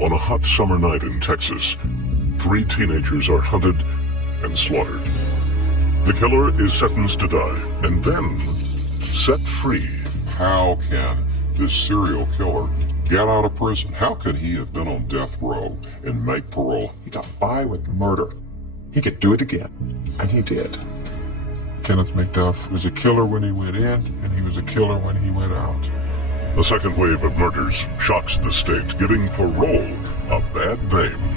On a hot summer night in Texas, 3 teenagers are hunted and slaughtered. The killer is sentenced to die and then set free. How can this serial killer get out of prison? How could he have been on death row and make parole? He got by with murder. He could do it again, and he did. Kenneth McDuff was a killer when he went in, and he was a killer when he went out. A second wave of murders shocks the state, giving parole a bad name.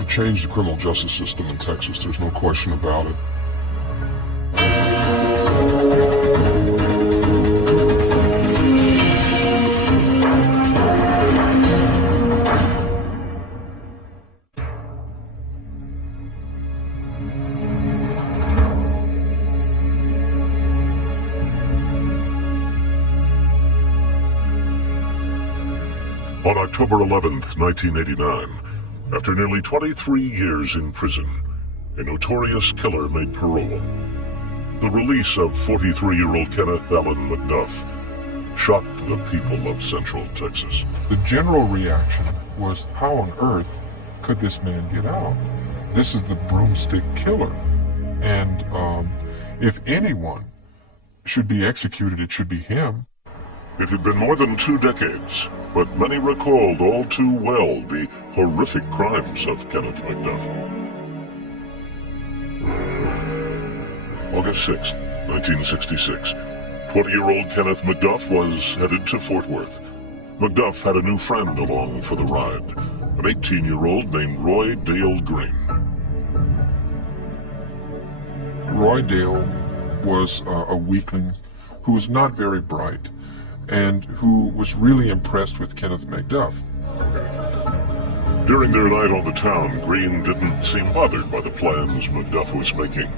It changed the criminal justice system in Texas, there's no question about it. On October 11th, 1989, after nearly 23 years in prison, a notorious killer made parole. The release of 43-year-old Kenneth Allen McDuff shocked the people of Central Texas. The general reaction was, how on earth could this man get out? This is the broomstick killer. And if anyone should be executed, it should be him. It had been more than 2 decades, but many recalled all too well the horrific crimes of Kenneth McDuff. August 6, 1966. 20-year-old Kenneth McDuff was headed to Fort Worth. McDuff had a new friend along for the ride, an 18-year-old named Roy Dale Green. Roy Dale was a weakling who was not very bright, and who was really impressed with Kenneth McDuff. During their night on the town, Green didn't seem bothered by the plans McDuff was making.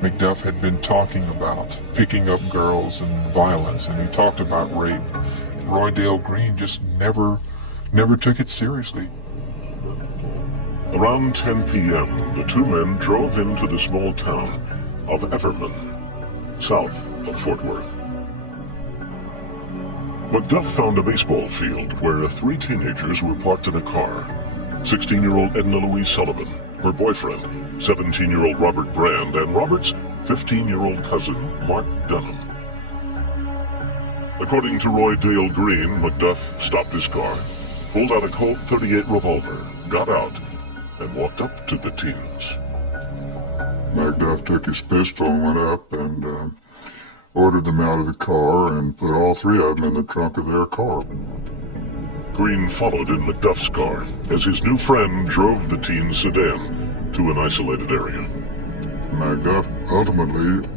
McDuff had been talking about picking up girls and violence, and he talked about rape. Roy Dale Green just never took it seriously. Around 10 p.m., the 2 men drove into the small town of Everman, south of Fort Worth. McDuff found a baseball field where 3 teenagers were parked in a car. 16-year-old Edna Louise Sullivan, her boyfriend, 17-year-old Robert Brand, and Robert's 15-year-old cousin, Mark Dunham. According to Roy Dale Green, McDuff stopped his car, pulled out a Colt .38 revolver, got out, and walked up to the teens. McDuff took his pistol and went up and ordered them out of the car and put all 3 of them in the trunk of their car. Green followed in McDuff's car as his new friend drove the teen sedan to an isolated area. McDuff ultimately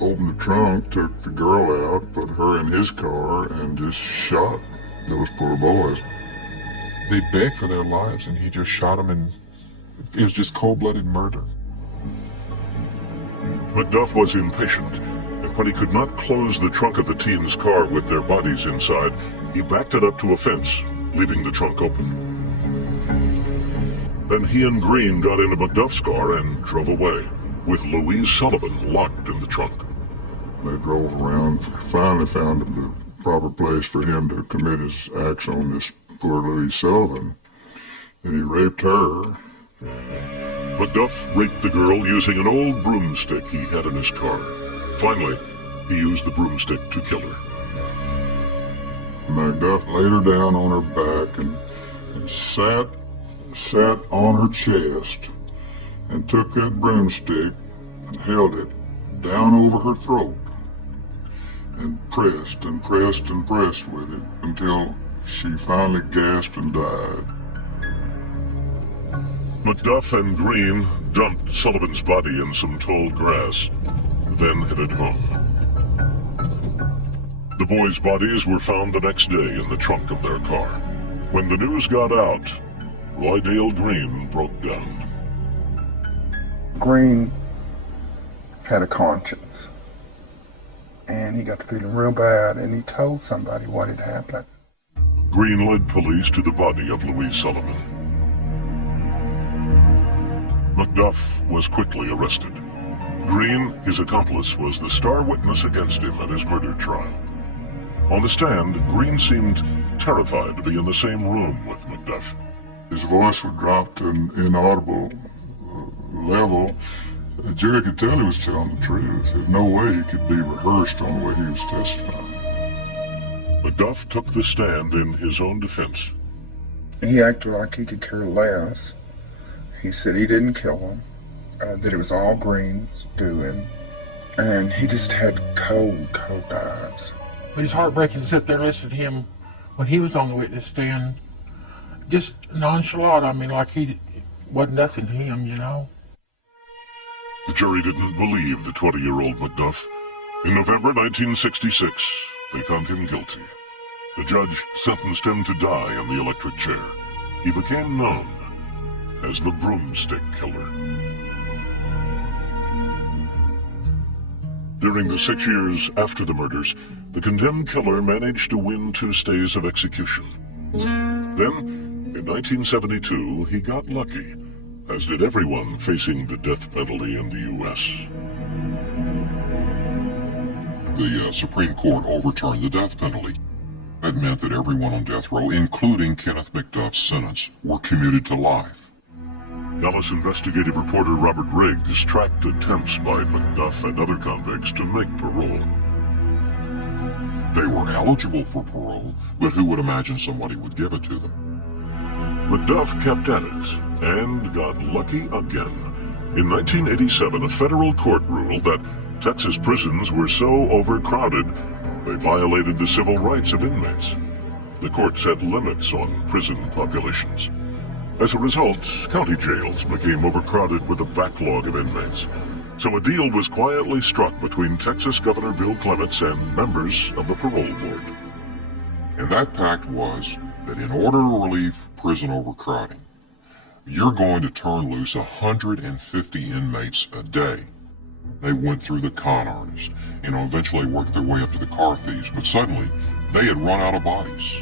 opened the trunk, took the girl out, put her in his car, and just shot those poor boys. They begged for their lives, and he just shot them, and it was just cold-blooded murder. McDuff was impatient, and when he could not close the trunk of the teen's car with their bodies inside, he backed it up to a fence, leaving the trunk open. Then he and Green got into McDuff's car and drove away, with Louise Sullivan locked in the trunk. They drove around, finally found the proper place for him to commit his acts on this poor Louise Sullivan, and he raped her. McDuff raped the girl using an old broomstick he had in his car. Finally, he used the broomstick to kill her. McDuff laid her down on her back and sat on her chest and took that broomstick and held it down over her throat and pressed and pressed and pressed with it until she finally gasped and died. McDuff and Green dumped Sullivan's body in some tall grass, then headed home. The boys' bodies were found the next day in the trunk of their car. When the news got out, Roy Dale Green broke down. Green had a conscience, and he got to feeling real bad, and he told somebody what had happened. Green led police to the body of Louise Sullivan. McDuff was quickly arrested. Green, his accomplice, was the star witness against him at his murder trial. On the stand, Green seemed terrified to be in the same room with McDuff. His voice would drop to an inaudible level. The jury could tell he was telling the truth. There's no way he could be rehearsed on the way he was testifying. McDuff took the stand in his own defense. He acted like he could care less. He said he didn't kill him, that it was all Green's doing, and he just had cold eyes. But it's heartbreaking to sit there and listen to him when he was on the witness stand, just nonchalant. I mean, like he wasn't nothing to him, you know. The jury didn't believe the 20-year-old McDuff. In November 1966, they found him guilty. The judge sentenced him to die in the electric chair. He became known as the Broomstick Killer. During the 6 years after the murders, the condemned killer managed to win 2 stays of execution. Then, in 1972, he got lucky, as did everyone facing the death penalty in the U.S. The Supreme Court overturned the death penalty. That meant that everyone on death row, including Kenneth McDuff's sentence, were commuted to life. Dallas investigative reporter Robert Riggs tracked attempts by McDuff and other convicts to make parole. They were eligible for parole, but who would imagine somebody would give it to them? McDuff kept at it and got lucky again. In 1987, a federal court ruled that Texas prisons were so overcrowded they violated the civil rights of inmates. The court set limits on prison populations. As a result, county jails became overcrowded with a backlog of inmates. So a deal was quietly struck between Texas Governor Bill Clements and members of the parole board. And that pact was that in order to relieve prison overcrowding, you're going to turn loose 150 inmates a day. They went through the con artist, eventually worked their way up to the car thieves, but suddenly they had run out of bodies.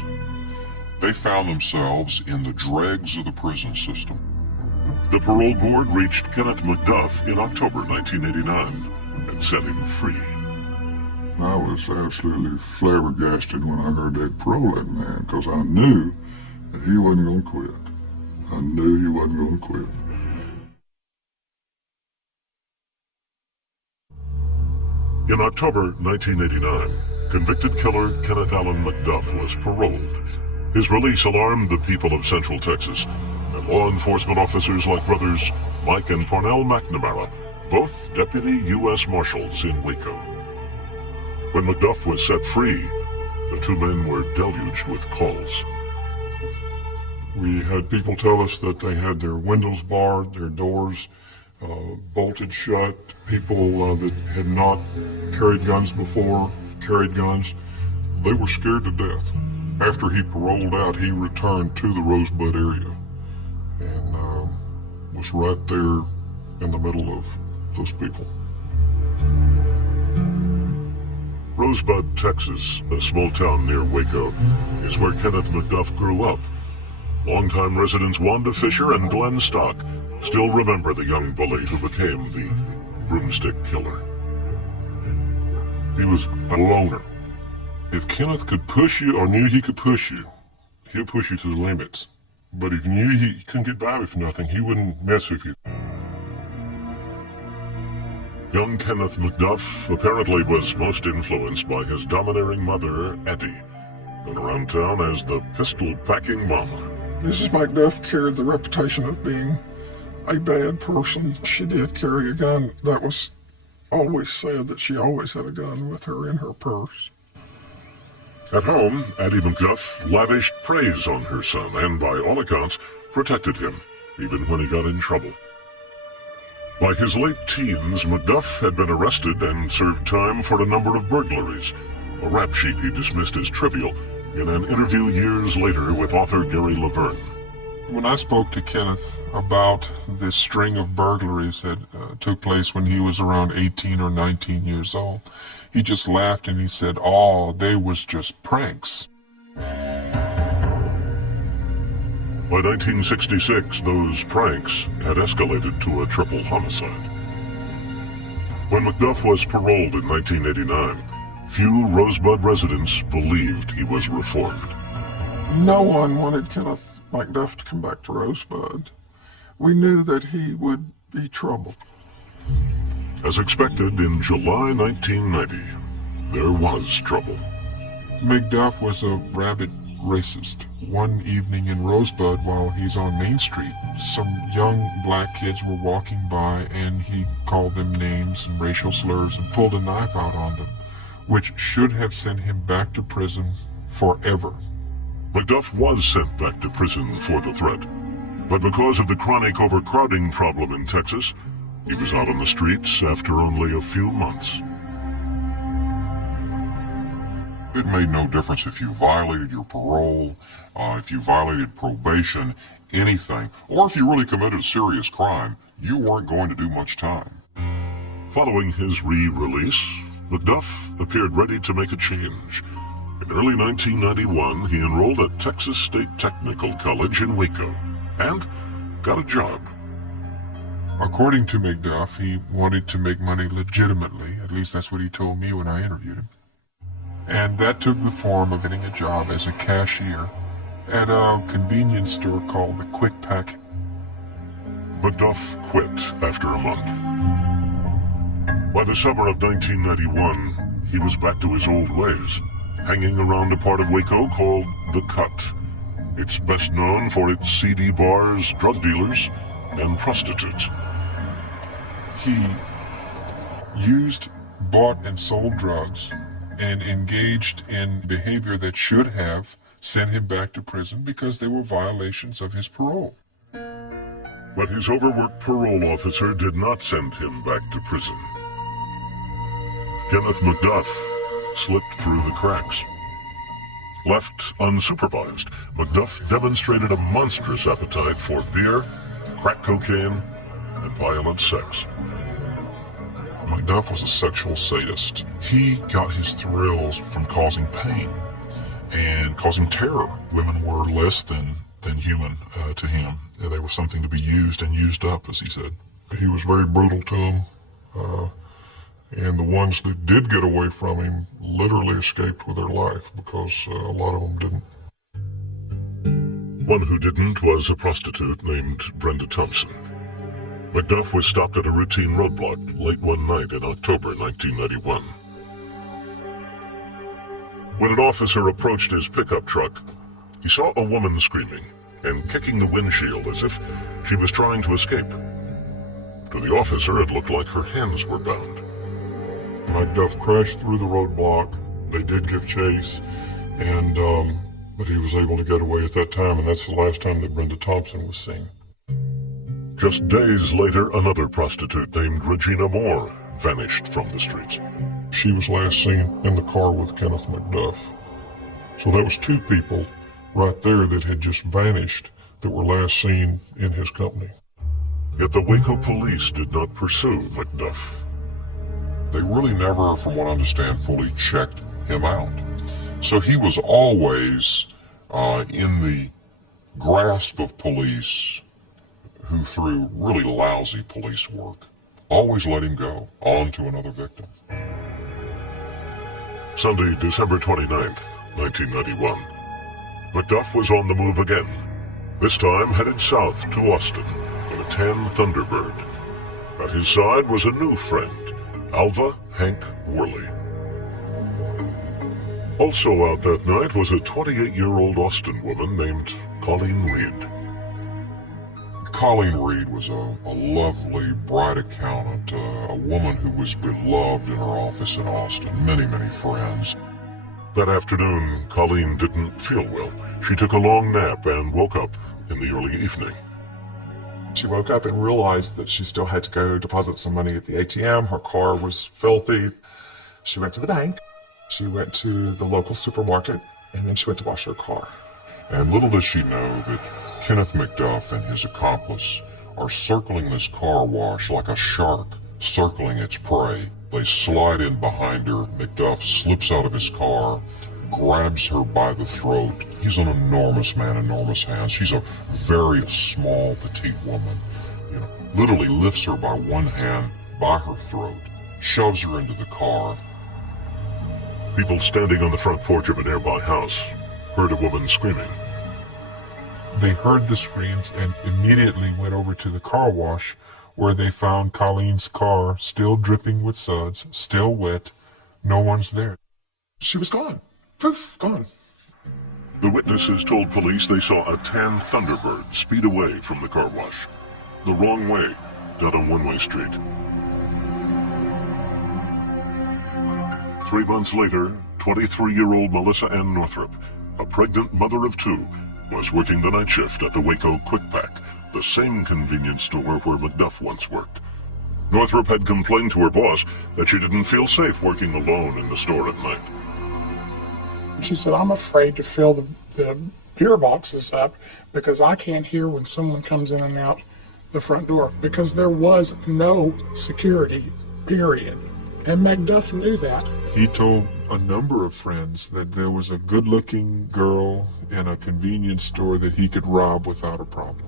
They found themselves in the dregs of the prison system. The parole board reached Kenneth McDuff in October 1989 and set him free. I was absolutely flabbergasted when I heard they paroled that man, because I knew that he wasn't going to quit. I knew he wasn't going to quit. In October 1989, convicted killer Kenneth Allen McDuff was paroled. His release alarmed the people of Central Texas, and law enforcement officers like brothers Mike and Parnell McNamara, both deputy U.S. Marshals in Waco. When McDuff was set free, the 2 men were deluged with calls. We had people tell us that they had their windows barred, their doors bolted shut. People that had not carried guns before carried guns. They were scared to death. After he paroled out, he returned to the Rosebud area and was right there in the middle of those people. Rosebud, Texas, a small town near Waco, is where Kenneth McDuff grew up. Longtime residents Wanda Fisher and Glenn Stock still remember the young bully who became the Broomstick Killer. He was a loner. If Kenneth could push you or knew he could push you, he'll push you to the limits. But if he knew he couldn't get by with nothing, he wouldn't mess with you. Young Kenneth McDuff apparently was most influenced by his domineering mother, Eddie, known around town as the pistol-packing mama. Mrs. McDuff carried the reputation of being a bad person. She did carry a gun. That was always said, that she always had a gun with her in her purse. At home, Addie McDuff lavished praise on her son and, by all accounts, protected him, even when he got in trouble. By his late teens, McDuff had been arrested and served time for a number of burglaries, a rap sheet he dismissed as trivial in an interview years later with author Gary Laverne. When I spoke to Kenneth about this string of burglaries that took place when he was around 18 or 19 years old, he just laughed and he said, "Oh, they was just pranks." By 1966, those pranks had escalated to a triple homicide. When McDuff was paroled in 1989, Few Rosebud residents believed he was reformed. No one wanted Kenneth McDuff to come back to Rosebud. We knew that he would be trouble. As expected, in July 1990, there was trouble. McDuff was a rabid racist. One evening in Rosebud, while he's on Main Street, some young black kids were walking by and he called them names and racial slurs and pulled a knife out on them, which should have sent him back to prison forever. McDuff was sent back to prison for the threat, but because of the chronic overcrowding problem in Texas, he was out on the streets after only a few months. It made no difference if you violated your parole, if you violated probation, anything, or if you really committed a serious crime, you weren't going to do much time. Following his re-release, McDuff appeared ready to make a change. In early 1991, he enrolled at Texas State Technical College in Waco and got a job. According to McDuff, he wanted to make money legitimately. At least that's what he told me when I interviewed him. And that took the form of getting a job as a cashier at a convenience store called the Quick Pack. McDuff quit after a month. By the summer of 1991, he was back to his old ways, hanging around a part of Waco called The Cut. It's best known for its seedy bars, drug dealers, and prostitutes. He used, bought, and sold drugs and engaged in behavior that should have sent him back to prison because they were violations of his parole. But his overworked parole officer did not send him back to prison. Kenneth McDuff slipped through the cracks. Left unsupervised, McDuff demonstrated a monstrous appetite for beer, crack cocaine, and violent sex. McDuff was a sexual sadist. He got his thrills from causing pain and causing terror. Women were less than human to him. They were something to be used and used up, as he said. He was very brutal to them, and the ones that did get away from him literally escaped with their life because a lot of them didn't. One who didn't was a prostitute named Brenda Thompson. McDuff was stopped at a routine roadblock late one night in October 1991. When an officer approached his pickup truck, he saw a woman screaming and kicking the windshield as if she was trying to escape. To the officer, it looked like her hands were bound. McDuff crashed through the roadblock. They did give chase, and but he was able to get away at that time, and that's the last time that Brenda Thompson was seen. Just days later, another prostitute named Regina Moore vanished from the streets. She was last seen in the car with Kenneth McDuff. So that was two people right there that had just vanished that were last seen in his company. Yet the Waco police did not pursue McDuff. They really never, from what I understand, fully checked him out. So he was always in the grasp of police who, through really lousy police work, always let him go on to another victim. Sunday, December 29th, 1991. McDuff was on the move again, this time headed south to Austin in a tan Thunderbird. At his side was a new friend, Alva Hank Worley. Also out that night was a 28-year-old Austin woman named Colleen Reed. Colleen Reed was a lovely, bright accountant, a woman who was beloved in her office in Austin, many, many friends. That afternoon, Colleen didn't feel well. She took a long nap and woke up in the early evening. She woke up and realized that she still had to go deposit some money at the ATM. Her car was filthy. She went to the bank. She went to the local supermarket, and then she went to wash her car. And little does she know that Kenneth McDuff and his accomplice are circling this car wash like a shark circling its prey. They slide in behind her. McDuff slips out of his car, grabs her by the throat. He's an enormous man, enormous hands. She's a very small, petite woman. Literally lifts her by one hand by her throat, shoves her into the car. People standing on the front porch of a nearby house heard a woman screaming. They heard the screams and immediately went over to the car wash, where they found Colleen's car still dripping with suds, still wet. No one's there. She was gone. Poof, gone. The witnesses told police they saw a tan Thunderbird speed away from the car wash, the wrong way, down a one-way street. 3 months later, 23-year-old Melissa Ann Northrup, a pregnant mother of two, was working the night shift at the Waco Quick Pack, the same convenience store where McDuff once worked. Northrup had complained to her boss that she didn't feel safe working alone in the store at night. She said, I'm afraid to fill the beer boxes up because I can't hear when someone comes in and out the front door, because there was no security, period. And McDuff knew that. He told a number of friends that there was a good-looking girl in a convenience store that he could rob without a problem.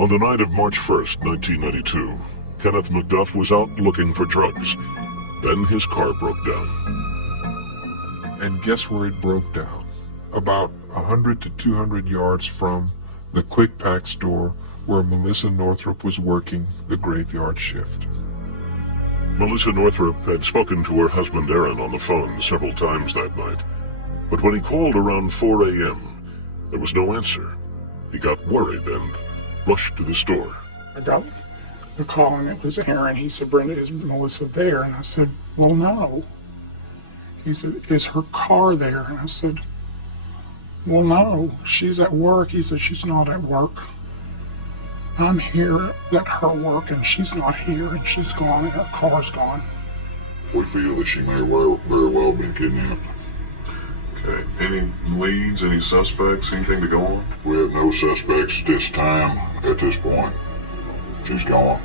On the night of March 1st, 1992, Kenneth McDuff was out looking for drugs. Then his car broke down. And guess where it broke down? About 100 to 200 yards from the Quick Pack store where Melissa Northrup was working the graveyard shift. Melissa Northrup had spoken to her husband Aaron on the phone several times that night. But when he called around 4 a.m., there was no answer. He got worried and rushed to the store. I got the call and it was Aaron. He said, Brenda, is Melissa there? And I said, well, no. He said, is her car there? And I said, well, no, she's at work. He said, she's not at work. I'm here at her work and she's not here and she's gone and her car's gone. We feel that she may very well have been kidnapped. Okay. Any leads, any suspects, anything to go on? We have no suspects at this time, at this point. She's gone.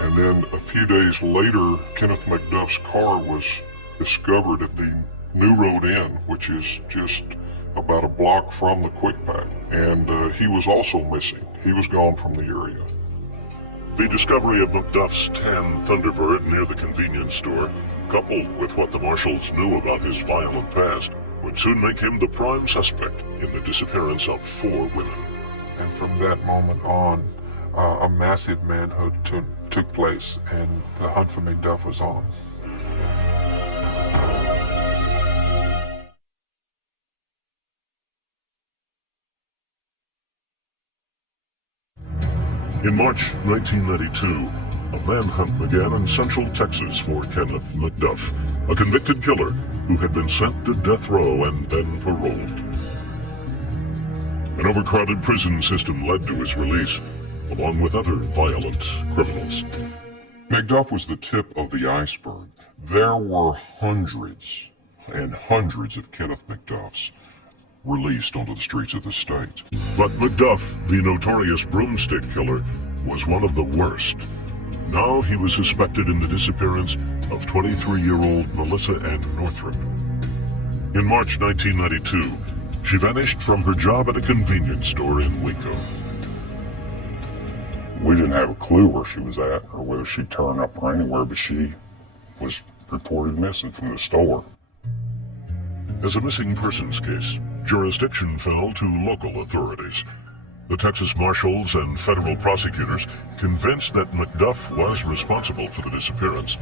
And then a few days later, Kenneth McDuff's car was discovered at the New Road Inn, which is just about a block from the Quick Pack. And he was also missing. He was gone from the area. The discovery of McDuff's tan Thunderbird near the convenience store, coupled with what the marshals knew about his violent past, would soon make him the prime suspect in the disappearance of 4 women. And from that moment on, a massive manhunt took place, and the hunt for McDuff was on. In March 1992, a manhunt began in Central Texas for Kenneth McDuff, a convicted killer who had been sent to death row and then paroled. An overcrowded prison system led to his release, along with other violent criminals. McDuff was the tip of the iceberg. There were hundreds and hundreds of Kenneth McDuffs released onto the streets of the state. But McDuff, the notorious broomstick killer, was one of the worst. Now he was suspected in the disappearance of 23-year-old Melissa Ann Northrup. In March 1992, she vanished from her job at a convenience store in Waco. We didn't have a clue where she was at or whether she'd turn up or anywhere, but she was reported missing from the store. As a missing persons case, jurisdiction fell to local authorities. The Texas Marshals and federal prosecutors, convinced that McDuff was responsible for the disappearance,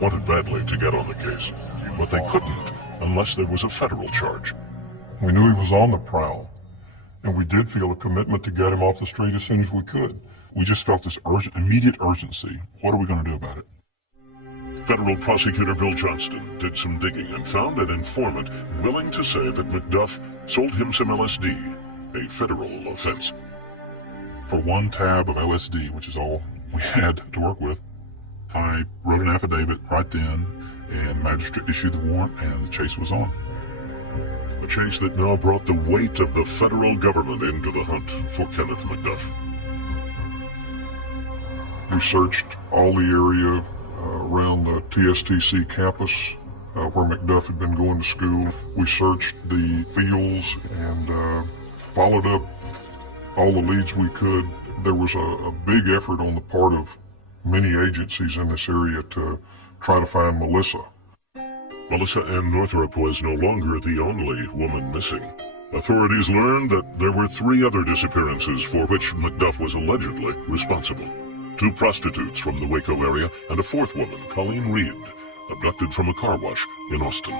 wanted badly to get on the case, but they couldn't unless there was a federal charge. We knew he was on the prowl, and we did feel a commitment to get him off the street as soon as we could. We just felt this immediate urgency. What are we going to do about it? Federal prosecutor Bill Johnston did some digging and found an informant willing to say that McDuff sold him some LSD, a federal offense. For 1 tab of LSD, which is all we had to work with, I wrote an affidavit right then, and the magistrate issued the warrant, and the chase was on. A chase that now brought the weight of the federal government into the hunt for Kenneth McDuff. We searched all the area around the TSTC campus where McDuff had been going to school. We searched the fields and followed up all the leads we could. There was a big effort on the part of many agencies in this area to try to find Melissa. Melissa Ann Northrup was no longer the only woman missing. Authorities learned that there were 3 other disappearances for which McDuff was allegedly responsible. 2 prostitutes from the Waco area and a 4th woman, Colleen Reed, abducted from a car wash in Austin.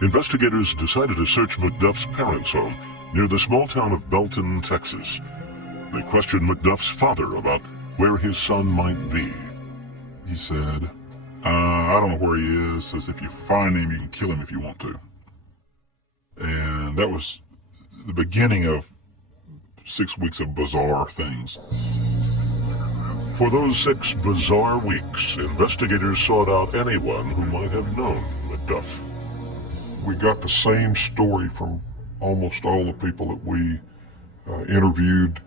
Investigators decided to search McDuff's parents' home near the small town of Belton, Texas. They questioned McDuff's father about where his son might be. He said, I don't know where he is. Says if you find him, you can kill him if you want to. And that was the beginning of 6 weeks of bizarre things. For those 6 bizarre weeks, investigators sought out anyone who might have known McDuff. We got the same story from almost all the people that we interviewed,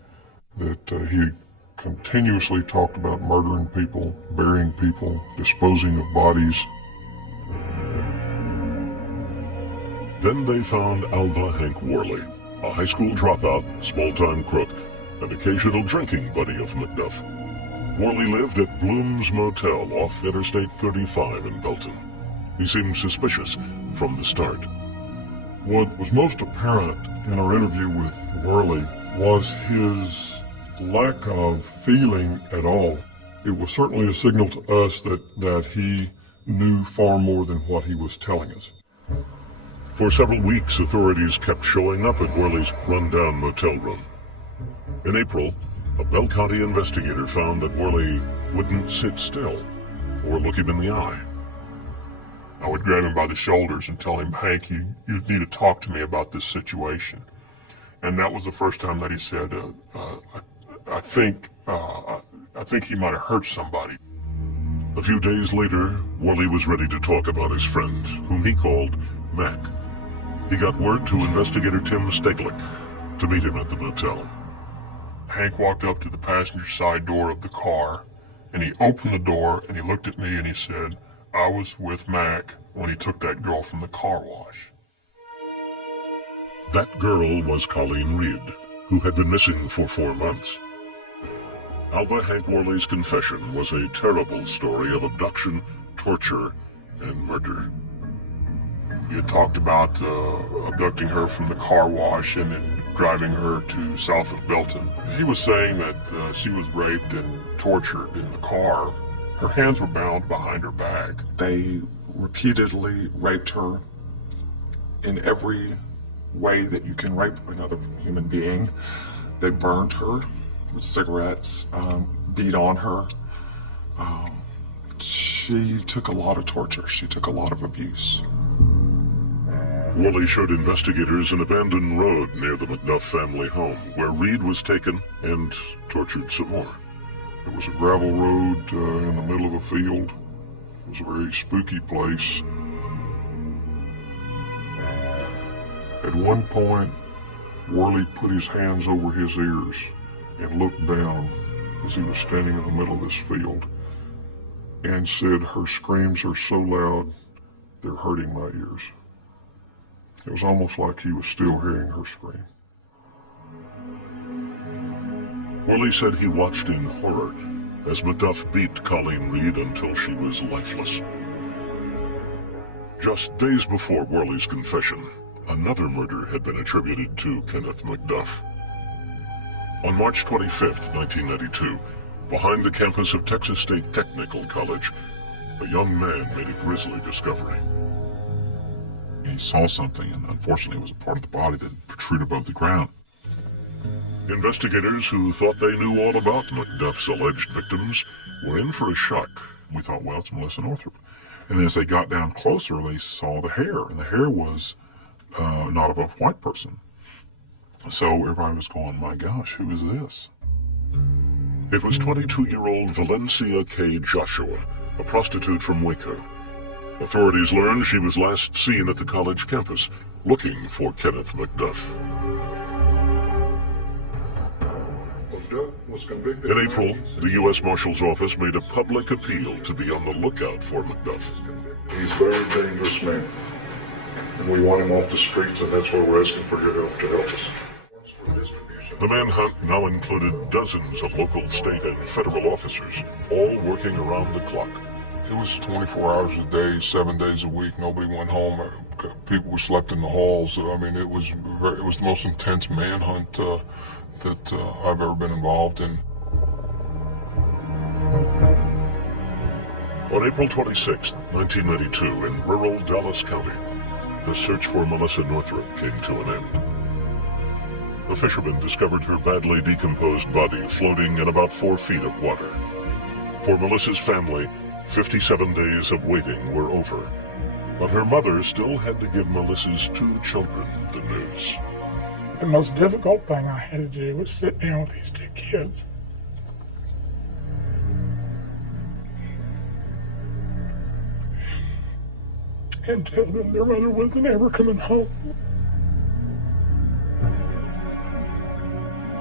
that he continuously talked about murdering people, burying people, disposing of bodies. Then they found Alva Hank Worley, a high school dropout, small-time crook, and occasional drinking buddy of McDuff. Worley lived at Bloom's Motel off Interstate 35 in Belton. He seemed suspicious from the start. What was most apparent in our interview with Worley was his lack of feeling at all. It was certainly a signal to us that he knew far more than what he was telling us. For several weeks, authorities kept showing up at Worley's rundown motel room. In April, a Bell County investigator found that Worley wouldn't sit still or look him in the eye. I would grab him by the shoulders and tell him, Hank, you need to talk to me about this situation. And that was the first time that he said, I think he might have hurt somebody. A few days later, Worley was ready to talk about his friend, whom he called Mac. He got word to investigator Tim Steglick to meet him at the motel. Hank walked up to the passenger side door of the car, and he opened the door, and he looked at me, and he said, I was with Mac when he took that girl from the car wash. That girl was Colleen Reed, who had been missing for 4 months. Alva Hank Worley's confession was a terrible story of abduction, torture, and murder. He had talked about abducting her from the car wash and then driving her to south of Belton. He was saying that she was raped and tortured in the car. Her hands were bound behind her back. They repeatedly raped her in every way that you can rape another human being. They burned her with cigarettes, beat on her. She took a lot of torture. She took a lot of abuse. Worley showed investigators an abandoned road near the McDuff family home, where Reed was taken and tortured some more. It was a gravel road in the middle of a field. It was a very spooky place. At one point, Worley put his hands over his ears and looked down as he was standing in the middle of this field and said, her screams are so loud, they're hurting my ears. It was almost like he was still hearing her scream. Worley said he watched in horror as McDuff beat Colleen Reed until she was lifeless. Just days before Worley's confession, another murder had been attributed to Kenneth McDuff. On March 25, 1992, behind the campus of Texas State Technical College, a young man made a grisly discovery. He saw something, and unfortunately it was a part of the body that protruded above the ground. Investigators who thought they knew all about McDuff's alleged victims were in for a shock. We thought, well, it's Melissa Northrup. And then as they got down closer, they saw the hair, and the hair was not of a white person. So everybody was going, my gosh, who is this? It was 22-year-old Valencia K. Joshua, a prostitute from Waco. Authorities learned she was last seen at the college campus, looking for Kenneth McDuff. In April, the U.S. Marshal's Office made a public appeal to be on the lookout for McDuff. He's a very dangerous man, and we want him off the streets, and that's why we're asking for your help to help us. The manhunt now included dozens of local, state, and federal officers, all working around the clock. It was 24 hours a day, 7 days a week. Nobody went home. People slept in the halls. I mean, it was the most intense manhunt that I've ever been involved in. On April 26, 1992, in rural Dallas County, the search for Melissa Northrup came to an end. A fisherman discovered her badly decomposed body floating in about 4 feet of water. For Melissa's family, 57 days of waiting were over, but her mother still had to give Melissa's 2 children the news. The most difficult thing I had to do was sit down with these 2 kids and tell them their mother wasn't ever coming home.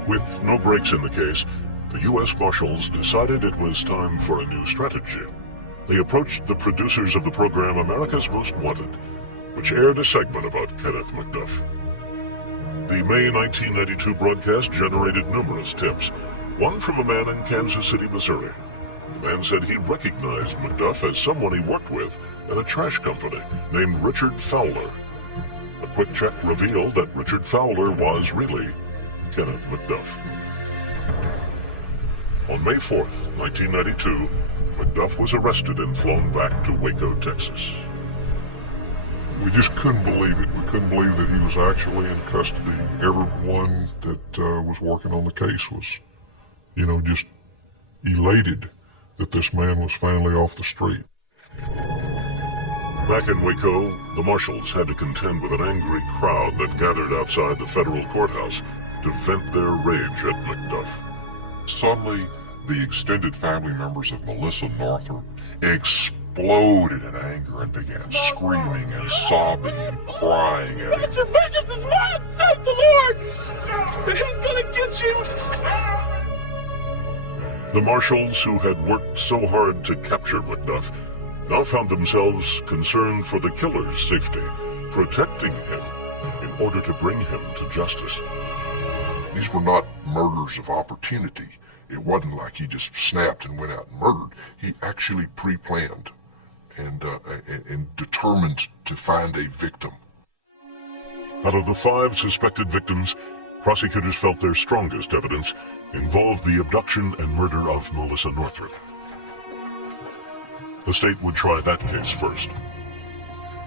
With no breaks in the case, the U.S. Marshals decided it was time for a new strategy. They approached the producers of the program America's Most Wanted, which aired a segment about Kenneth McDuff. The May 1992 broadcast generated numerous tips, one from a man in Kansas City, Missouri. The man said he recognized McDuff as someone he worked with at a trash company named Richard Fowler. A quick check revealed that Richard Fowler was really Kenneth McDuff. On May 4th, 1992, McDuff was arrested and flown back to Waco, Texas. We just couldn't believe it. We couldn't believe that he was actually in custody. Everyone that was working on the case was, just elated that this man was finally off the street. Back in Waco, the marshals had to contend with an angry crowd that gathered outside the federal courthouse to vent their rage at McDuff. Suddenly, the extended family members of Melissa Northrup exploded in anger and began screaming and sobbing and crying at him. Your vengeance is mine, said the Lord! He's gonna get you! The marshals, who had worked so hard to capture McDuff, now found themselves concerned for the killer's safety, protecting him in order to bring him to justice. These were not murders of opportunity. It wasn't like he just snapped and went out and murdered. He actually pre-planned and determined to find a victim. Out of the 5 suspected victims, prosecutors felt their strongest evidence involved the abduction and murder of Melissa Northrup. The state would try that case first.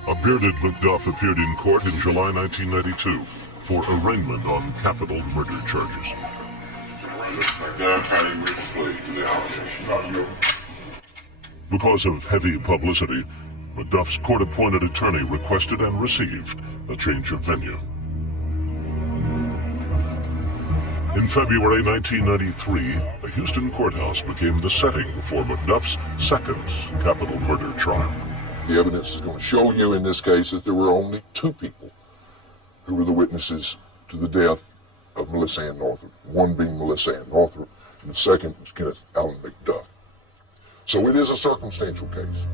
A bearded McDuff appeared in court in July 1992 for arraignment on capital murder charges. Because of heavy publicity, McDuff's court-appointed attorney requested and received a change of venue. In February 1993, a Houston courthouse became the setting for McDuff's second capital murder trial. The evidence is going to show you in this case that there were only 2 people who were the witnesses to the death of Melissa Ann Northrup. One being Melissa Ann Northrup, and the second was Kenneth Allen McDuff. So it is a circumstantial case.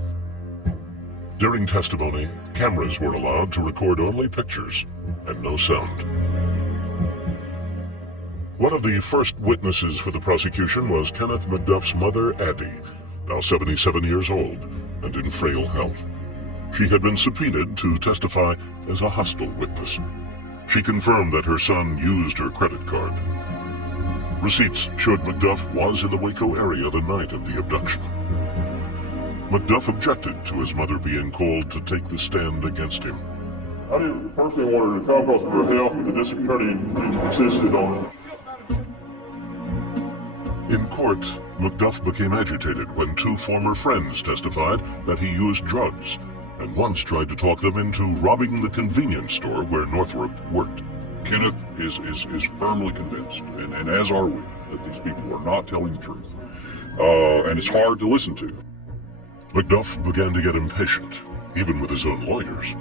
During testimony, cameras were allowed to record only pictures and no sound. One of the first witnesses for the prosecution was Kenneth McDuff's mother, Addie, now 77 years old and in frail health. She had been subpoenaed to testify as a hostile witness. She confirmed that her son used her credit card. Receipts showed McDuff was in the Waco area the night of the abduction. McDuff objected to his mother being called to take the stand against him. I didn't personally want her to come because of her health, but the district attorney insisted on it. In court, McDuff became agitated when 2 former friends testified that he used drugs and once tried to talk them into robbing the convenience store where Northrup worked. Kenneth is firmly convinced, and as are we, that these people are not telling the truth. And it's hard to listen to. McDuff began to get impatient, even with his own lawyers.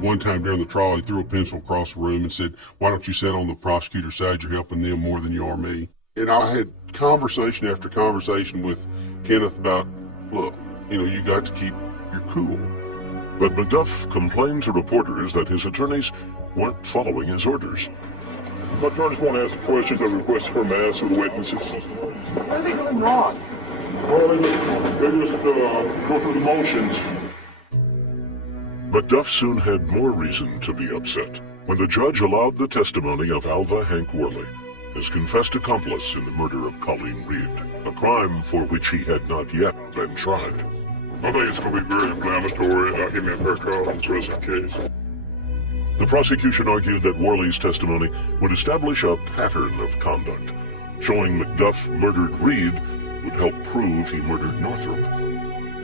One time during the trial, he threw a pencil across the room and said, "Why don't you sit on the prosecutor's side? You're helping them more than you are me." And I had conversation after conversation with Kenneth about, look, you got to keep your cool. But McDuff complained to reporters that his attorneys weren't following his orders. My attorneys won't ask the questions I requested for them to ask of the witnesses. What are they doing wrong? Well, they just go through the motions. McDuff soon had more reason to be upset when the judge allowed the testimony of Alva Hank Worley, his confessed accomplice in the murder of Colleen Reed, a crime for which he had not yet been tried. I think it's going to be very inflammatory. Not give me a fair trial in this present case. The prosecution argued that Worley's testimony would establish a pattern of conduct. Showing McDuff murdered Reed would help prove he murdered Northrop.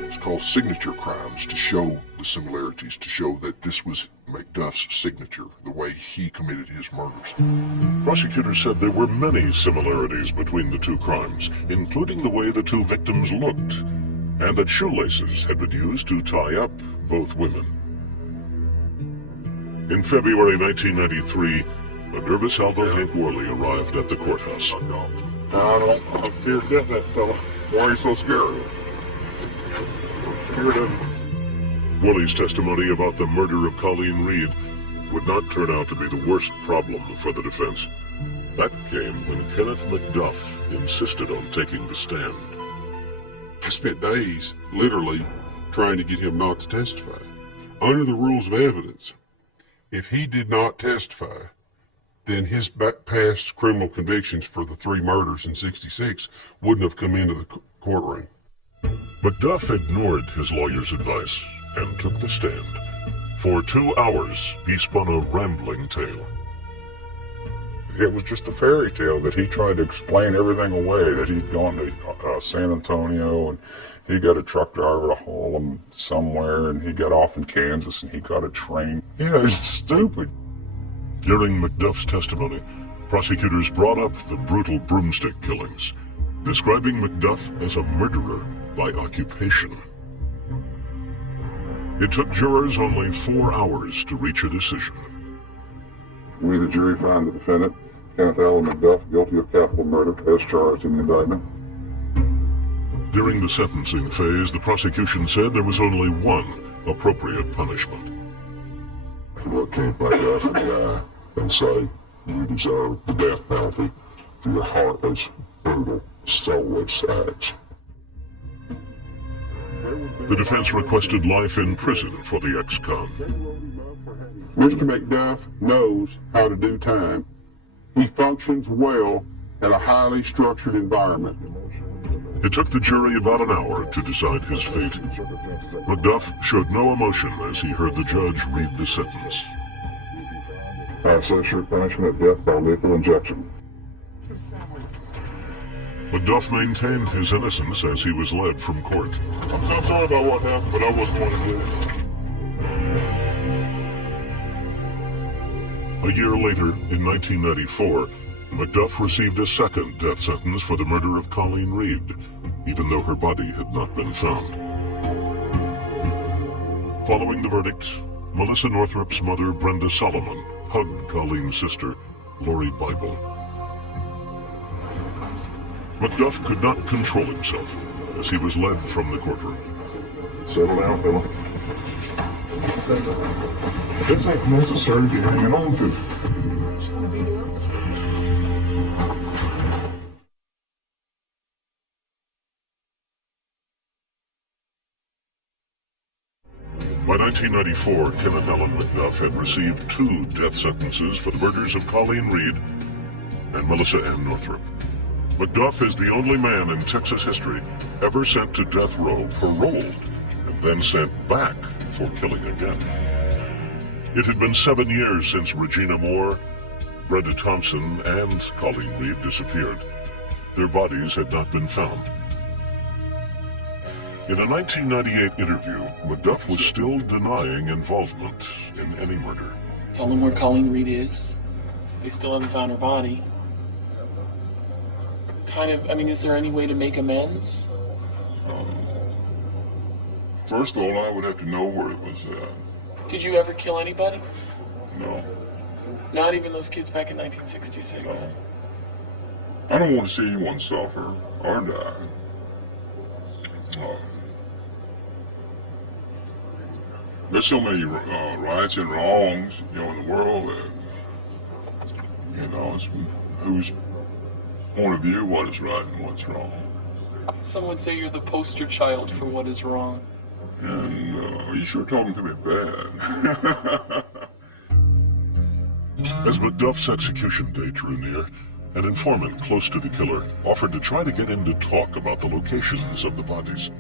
It's called signature crimes, to show the similarities, to show that this was McDuff's signature, the way he committed his murders. Prosecutors said there were many similarities between the two crimes, including the way the two victims looked, and that shoelaces had been used to tie up both women. In February 1993, a nervous Alva Hank Worley arrived at the courthouse. I'm scared to death of that fella. Why are you so scared? Scared of him. Worley's testimony about the murder of Colleen Reed would not turn out to be the worst problem for the defense. That came when Kenneth McDuff insisted on taking the stand. I spent days, literally, trying to get him not to testify. Under the rules of evidence, if he did not testify, then his past criminal convictions for the 3 murders in '66 wouldn't have come into the courtroom. McDuff ignored his lawyer's advice and took the stand. For 2 hours, he spun a rambling tale. It was just a fairy tale that he tried to explain everything away, that he'd gone to San Antonio and he got a truck driver to haul him somewhere, and he got off in Kansas and he got a train. It's stupid. During McDuff's testimony, prosecutors brought up the brutal broomstick killings, describing McDuff as a murderer by occupation. It took jurors only 4 hours to reach a decision. We, the jury, find the defendant, Kenneth Allen McDuff, guilty of capital murder as charged in the indictment. During the sentencing phase, the prosecution said there was only one appropriate punishment. What came back after the guy and say, you deserve the death penalty for your heartless, brutal, soulless acts. The defense requested life in prison for the ex-con. Mr. McDuff knows how to do time. He functions well in a highly structured environment. It took the jury about an hour to decide his fate. McDuff showed no emotion as he heard the judge read the sentence. I assess your punishment of death by lethal injection. McDuff maintained his innocence as he was led from court. I'm sorry about what happened, but I wasn't going to do it. A year later, in 1994, McDuff received a second death sentence for the murder of Colleen Reed, even though her body had not been found. Following the verdict, Melissa Northrop's mother, Brenda Solomon, hugged Colleen's sister, Lori Bible. McDuff could not control himself as he was led from the courtroom. Settle down, fella. This ain't necessary to be hanging on to. By 1994, Kenneth Allen McDuff had received 2 death sentences for the murders of Colleen Reed and Melissa Ann Northrop. McDuff is the only man in Texas history ever sent to death row, paroled, and then sent back for killing again. It had been 7 years since Regina Moore, Brenda Thompson, and Colleen Reed disappeared. Their bodies had not been found. In a 1998 interview, McDuff was still denying involvement in any murder. Tell them where Colleen Reed is. They still haven't found her body. Is there any way to make amends? First of all, I would have to know where it was at. Did you ever kill anybody? No. Not even those kids back in 1966? No. I don't want to see anyone suffer or die. There's so many rights and wrongs, in the world that, it's whose point of view what is right and what's wrong. Some would say you're the poster child for what is wrong. And you sure talking to me bad. As McDuff's execution date drew near, an informant close to the killer offered to try to get him to talk about the locations of the bodies.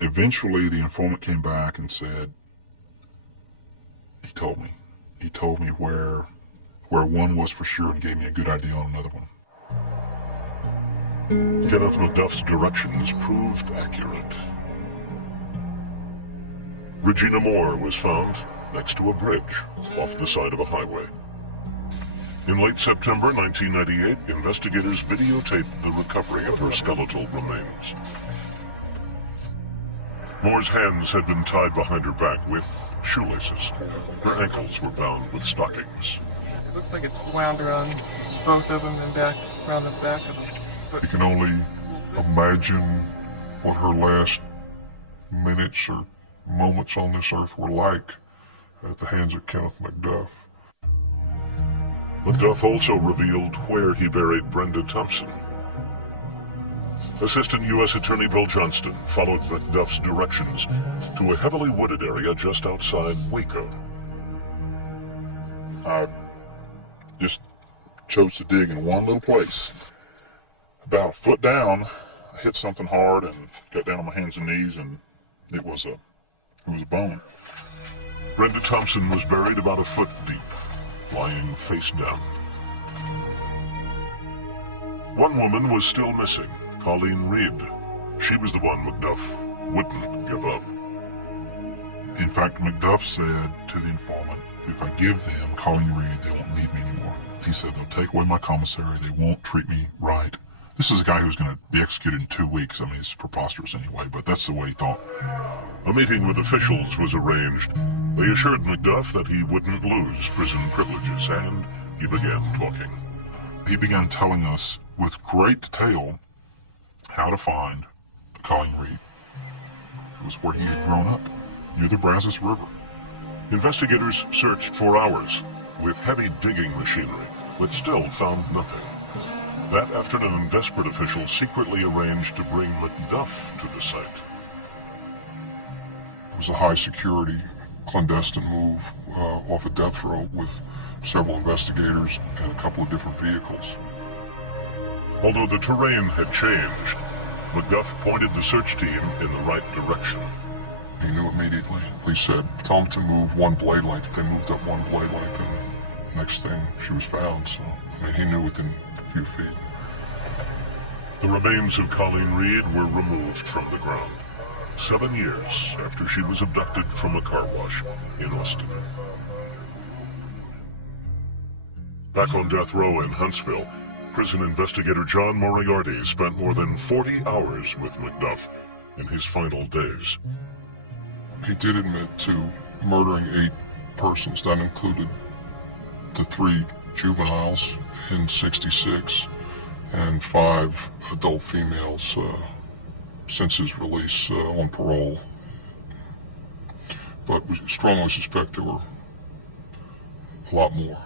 Eventually, the informant came back and said, he told me where one was for sure and gave me a good idea on another one. Kenneth McDuff's directions proved accurate. Regina Moore was found next to a bridge off the side of a highway. In late September 1998, investigators videotaped the recovery of her skeletal remains. Moore's hands had been tied behind her back with shoelaces. Her ankles were bound with stockings. It looks like it's wound around both of them and back around the back of them. But You can only imagine what her last minutes or moments on this earth were like at the hands of Kenneth McDuff. McDuff also revealed where he buried Brenda Thompson. Assistant U.S. Attorney Bill Johnston followed McDuff's directions to a heavily wooded area just outside Waco. I just chose to dig in one little place. About a foot down, I hit something hard and got down on my hands and knees, and it was a bone. Brenda Thompson was buried about a foot deep, lying face down. One woman was still missing, Colleen Reed. She was the one McDuff wouldn't give up. In fact, McDuff said to the informant, if I give them Colleen Reed, they won't need me anymore. He said they'll take away my commissary, they won't treat me right. This is a guy who's going to be executed in 2 weeks. I mean, it's preposterous anyway, but that's the way he thought. A meeting with officials was arranged. They assured McDuff that he wouldn't lose prison privileges, and he began talking. He began telling us with great detail how to find Colleen Reed. It was where he had grown up, near the Brazos River. Investigators searched for hours with heavy digging machinery, but still found nothing. That afternoon, desperate officials secretly arranged to bring McDuff to the site. It was a high security, clandestine move off a death row with several investigators and a couple of different vehicles. Although the terrain had changed, McDuff pointed the search team in the right direction. He knew immediately. He said, tell them to move one blade length. They moved up one blade length, and the next thing, she was found. So, I mean, he knew within a few feet. The remains of Colleen Reed were removed from the ground, 7 years after she was abducted from a car wash in Austin. Back on death row in Huntsville, prison investigator John Moriarty spent more than 40 hours with McDuff in his final days. He did admit to murdering 8 persons. That included the 3 juveniles in *66 and 5 adult females since his release on parole. But we strongly suspect there were a lot more.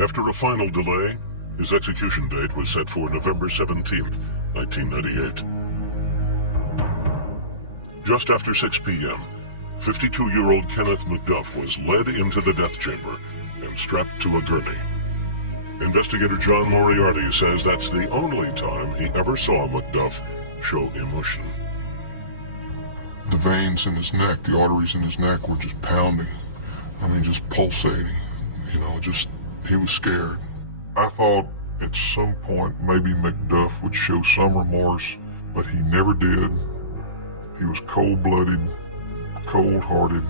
After a final delay, his execution date was set for November 17th, 1998. Just after 6 p.m., 52-year-old Kenneth McDuff was led into the death chamber and strapped to a gurney. Investigator John Moriarty says that's the only time he ever saw McDuff show emotion. The veins in his neck, the arteries in his neck were just pounding. I mean, just pulsating. You know, just, he was scared. I thought at some point maybe McDuff would show some remorse, but he never did. He was cold-blooded, cold-hearted.